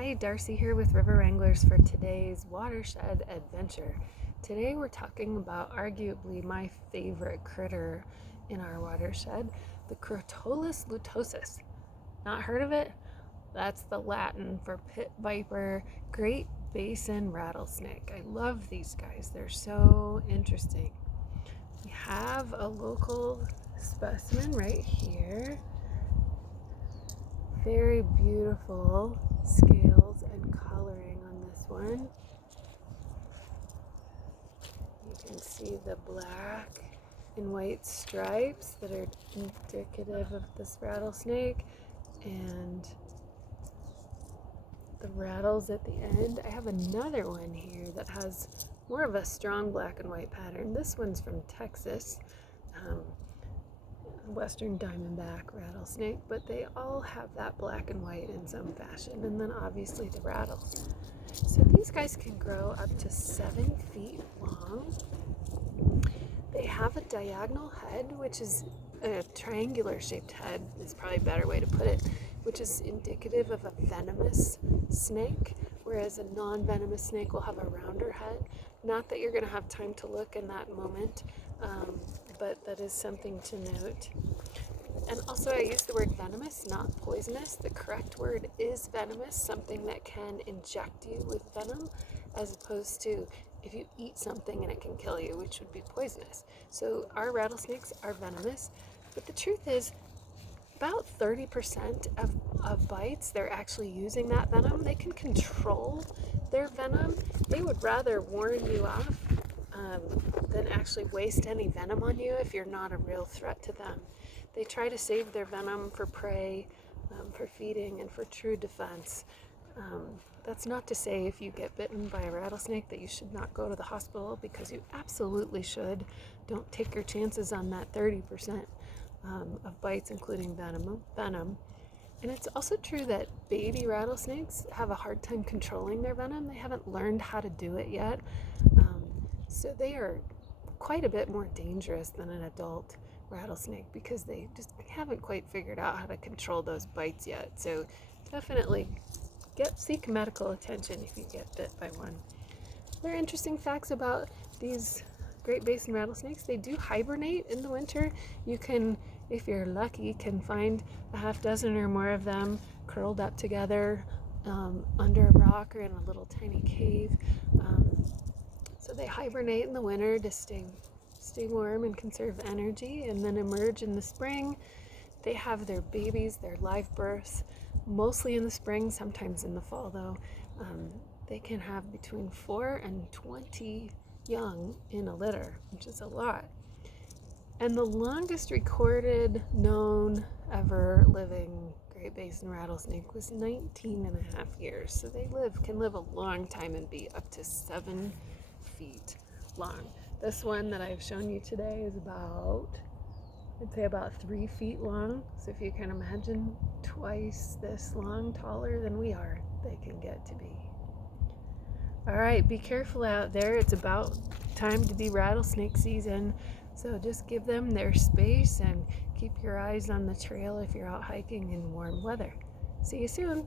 Hi, Darcy here with River Wranglers for today's Watershed Adventure. Today we're talking about arguably my favorite critter in our watershed, the Crotalus lutosus. Not heard of it? That's the Latin for pit viper, Great Basin Rattlesnake. I love these guys. They're so interesting. We have a local specimen right here. Very beautiful scales and coloring on this one. You can see the black and white stripes that are indicative of this rattlesnake and the rattles at the end. I have another one here that has more of a strong black and white pattern. This one's from Texas. Western diamondback rattlesnake, but they all have that black and white in some fashion, and then obviously the rattles. So these guys can grow up to 7 feet long. They have a diagonal head, which is a triangular shaped head, is probably a better way to put it, which is indicative of a venomous snake, whereas a non-venomous snake will have a rounder head. Not that you're going to have time to look in that moment, but that is something to note. And also I use the word venomous, not poisonous. The correct word is venomous, something that can inject you with venom, as opposed to if you eat something and it can kill you, which would be poisonous. So our rattlesnakes are venomous, but the truth is about 30% of bites, they're actually using that venom. They can control their venom. They would rather warn you off than actually waste any venom on you if you're not a real threat to them. They try to save their venom for prey, for feeding, and for true defense. That's not to say if you get bitten by a rattlesnake that you should not go to the hospital, because you absolutely should. Don't take your chances on that 30% of bites, including venom. And it's also true that baby rattlesnakes have a hard time controlling their venom. They haven't learned how to do it yet. So they are quite a bit more dangerous than an adult rattlesnake because they just haven't quite figured out how to control those bites yet. So definitely seek medical attention if you get bit by one. There are interesting facts about these Great Basin rattlesnakes. They do hibernate in the winter. You can, if you're lucky, can find a half dozen or more of them curled up together under a rock or in a little tiny cave. So they hibernate in the winter to stay warm and conserve energy, and then emerge in the spring. They have their babies, their live births, mostly in the spring, sometimes in the fall though. They can have between 4 and 20 young in a litter, which is a lot. And the longest recorded known ever living Great Basin rattlesnake was 19 and a half years. So they can live a long time and be up to 7 feet long. This one that I've shown you today is I'd say about 3 feet long. So if you can imagine twice this long, taller than we are, they can get to be. All right, be careful out there. It's about time to be rattlesnake season. So just give them their space and keep your eyes on the trail if you're out hiking in warm weather. See you soon.